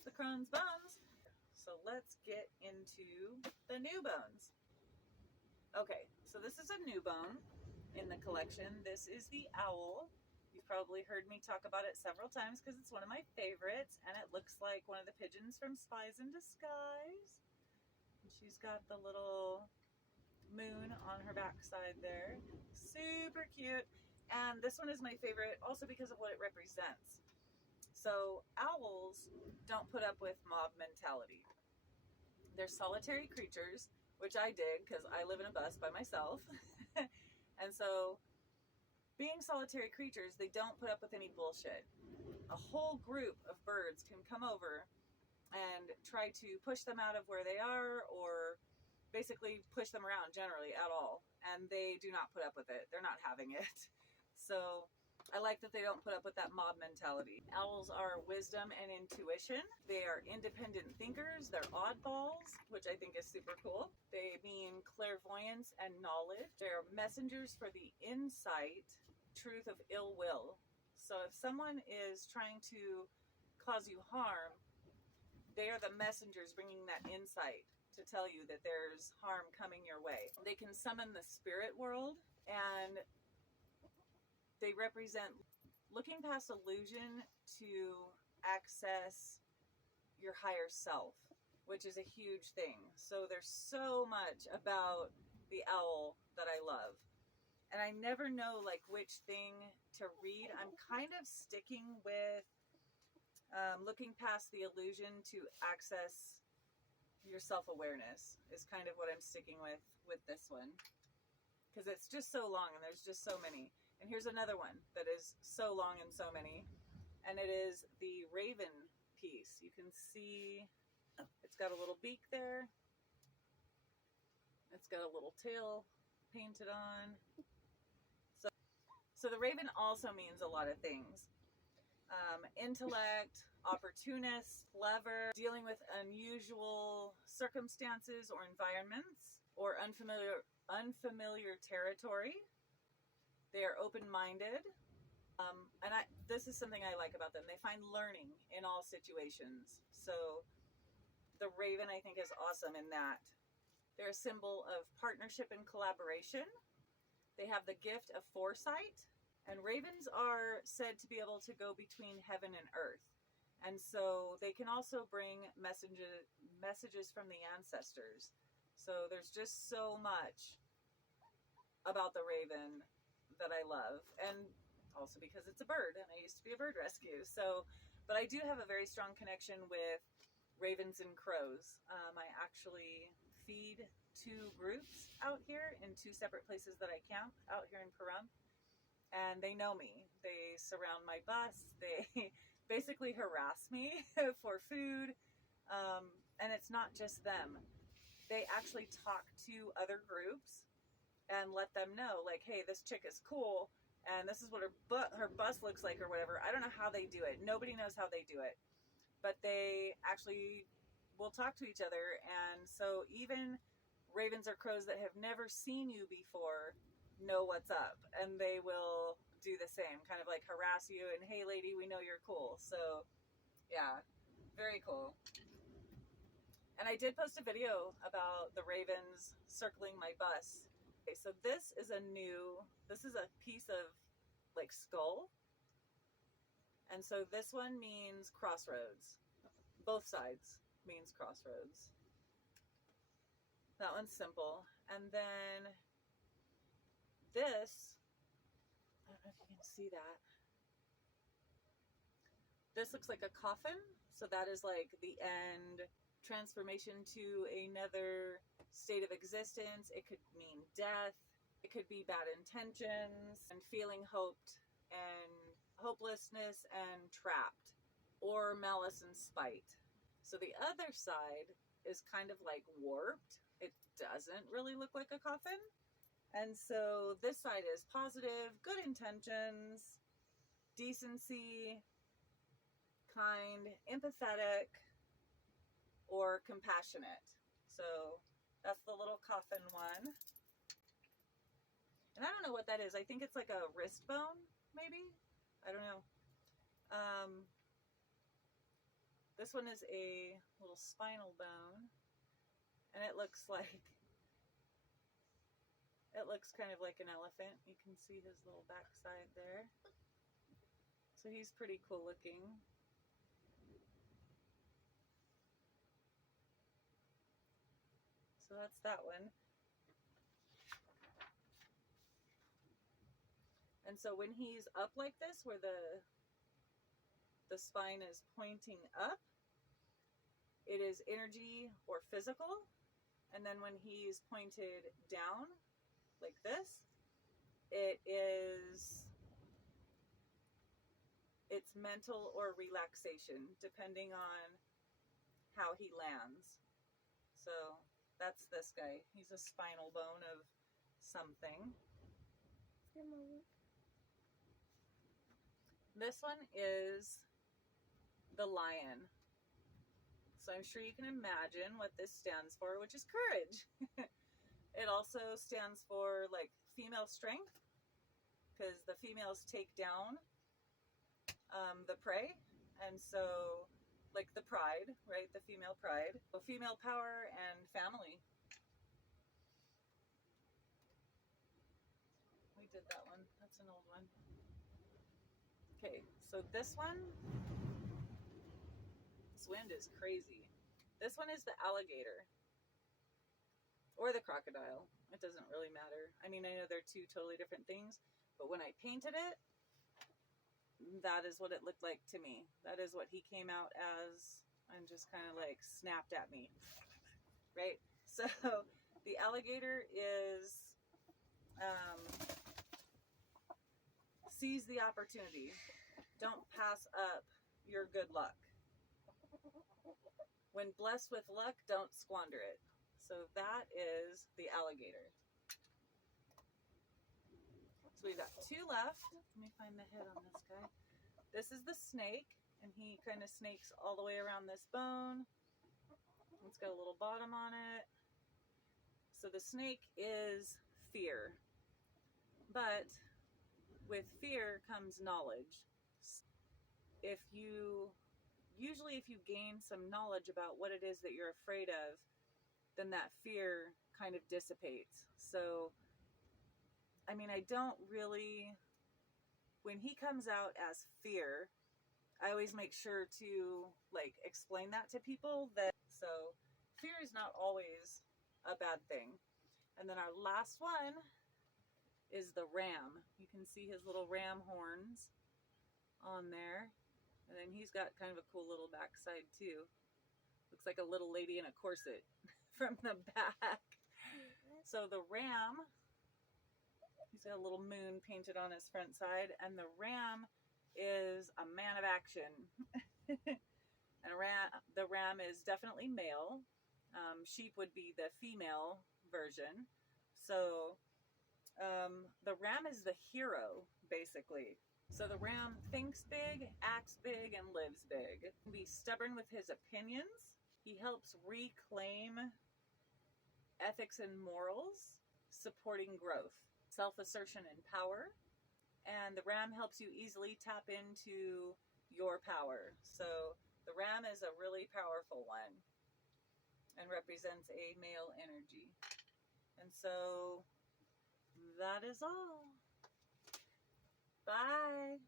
It's the Crohn's Bones. So let's get into the new bones. Okay, so this is a new bone in the collection. This is the owl. You've probably heard me talk about it several times because it's one of my favorites, and it looks like one of the pigeons from Spies in Disguise. And she's got the little moon on her backside there. Super cute. And this one is my favorite also because of what it represents. So owls don't put up with mob mentality. They're solitary creatures, which I dig because I live in a bus by myself. And so being solitary creatures, they don't put up with any bullshit. A whole group of birds can come over and try to push them out of where they are, or basically push them around generally at all. And they do not put up with it. They're not having it. So I like that they don't put up with that mob mentality. Owls are wisdom and intuition. They are independent thinkers. They're oddballs, which I think is super cool. They mean clairvoyance and knowledge. They're messengers for the insight, truth of ill will. So if someone is trying to cause you harm, they are the messengers bringing that insight to tell you that there's harm coming your way. They can summon the spirit world, and they represent looking past illusion to access your higher self, which is a huge thing. So there's so much about the owl that I love. And I never know like which thing to read. I'm kind of sticking with looking past the illusion to access your self-awareness is kind of what I'm sticking with this one. Because it's just so long and there's just so many. And here's another one that is so long and so many. And it is the raven piece. You can see it's got a little beak there. It's got a little tail painted on. So the raven also means a lot of things. Intellect, opportunist, clever, dealing with unusual circumstances or environments, or unfamiliar territory. They are open-minded. This is something I like about them. They find learning in all situations. So the raven, I think, is awesome in that. They're a symbol of partnership and collaboration. They have the gift of foresight. And ravens are said to be able to go between heaven and earth. And so they can also bring messages from the ancestors. So there's just so much about the raven that I love. And also because it's a bird, and I used to be a bird rescue. But I do have a very strong connection with ravens and crows. I actually feed 2 groups out here in 2 separate places that I camp out here in Pahrump. And they know me. They surround my bus. They basically harass me for food. And it's not just them. They actually talk to other groups and let them know, like, hey, this chick is cool, and this is what her bus looks like or whatever. I don't know how they do it. Nobody knows how they do it. But they actually will talk to each other. And so even ravens or crows that have never seen you before know what's up, and they will do the same, kind of like harass you and, hey lady, we know you're cool. So yeah, very cool. And I did post a video about the ravens circling my bus. Okay, so this is a piece of like skull, and so this one means crossroads. Both sides means crossroads. That one's simple. And then this, I don't know if you can see that. This looks like a coffin. So that is like the end, transformation to another state of existence. It could mean death. It could be bad intentions and feeling hoped and hopelessness and trapped, or malice and spite. So the other side is kind of like warped. It doesn't really look like a coffin. And so this side is positive, good intentions, decency, kind, empathetic, or compassionate. So that's the little coffin one. And I don't know what that is. I think it's like a wrist bone, maybe? I don't know. This one is a little spinal bone, and it looks kind of like an elephant. You can see his little backside there. So he's pretty cool looking. So that's that one. And so when he's up like this, where the spine is pointing up, it is energy or physical. And then when he's pointed down like this, it's mental or relaxation, depending on how he lands. So that's this guy. He's a spinal bone of something. This one is the lion. So I'm sure you can imagine what this stands for, which is courage. It also stands for like female strength, because the females take down the prey, and so like the pride, right? The female pride. So female power and family. We did that one. That's an old one. Okay, so this one, this wind is crazy. This one is the alligator. Or the crocodile. It doesn't really matter. I mean, I know they're two totally different things, but when I painted it, that is what it looked like to me. That is what he came out as, and just kind of like snapped at me. Right? So the alligator is seize the opportunity. Don't pass up your good luck. When blessed with luck, don't squander it. So that is the alligator. So we've got two left. Let me find the head on this guy. This is the snake, and he kind of snakes all the way around this bone. It's got a little bottom on it. So the snake is fear. But with fear comes knowledge. Usually if you gain some knowledge about what it is that you're afraid of, then that fear kind of dissipates. So, I mean, I don't really, when he comes out as fear, I always make sure to like explain that to people, that so fear is not always a bad thing. And then our last one is the ram. You can see his little ram horns on there. And then he's got kind of a cool little backside too. Looks like a little lady in a corset from the back. So the ram, he's got a little moon painted on his front side, and the ram is a man of action. And the ram is definitely male. Sheep would be the female version. So the ram is the hero, basically. So the ram thinks big, acts big, and lives big. He can be stubborn with his opinions. He helps reclaim ethics and morals, supporting growth, self-assertion and power. And the ram helps you easily tap into your power. So the ram is a really powerful one and represents a male energy. And so that is all. Bye.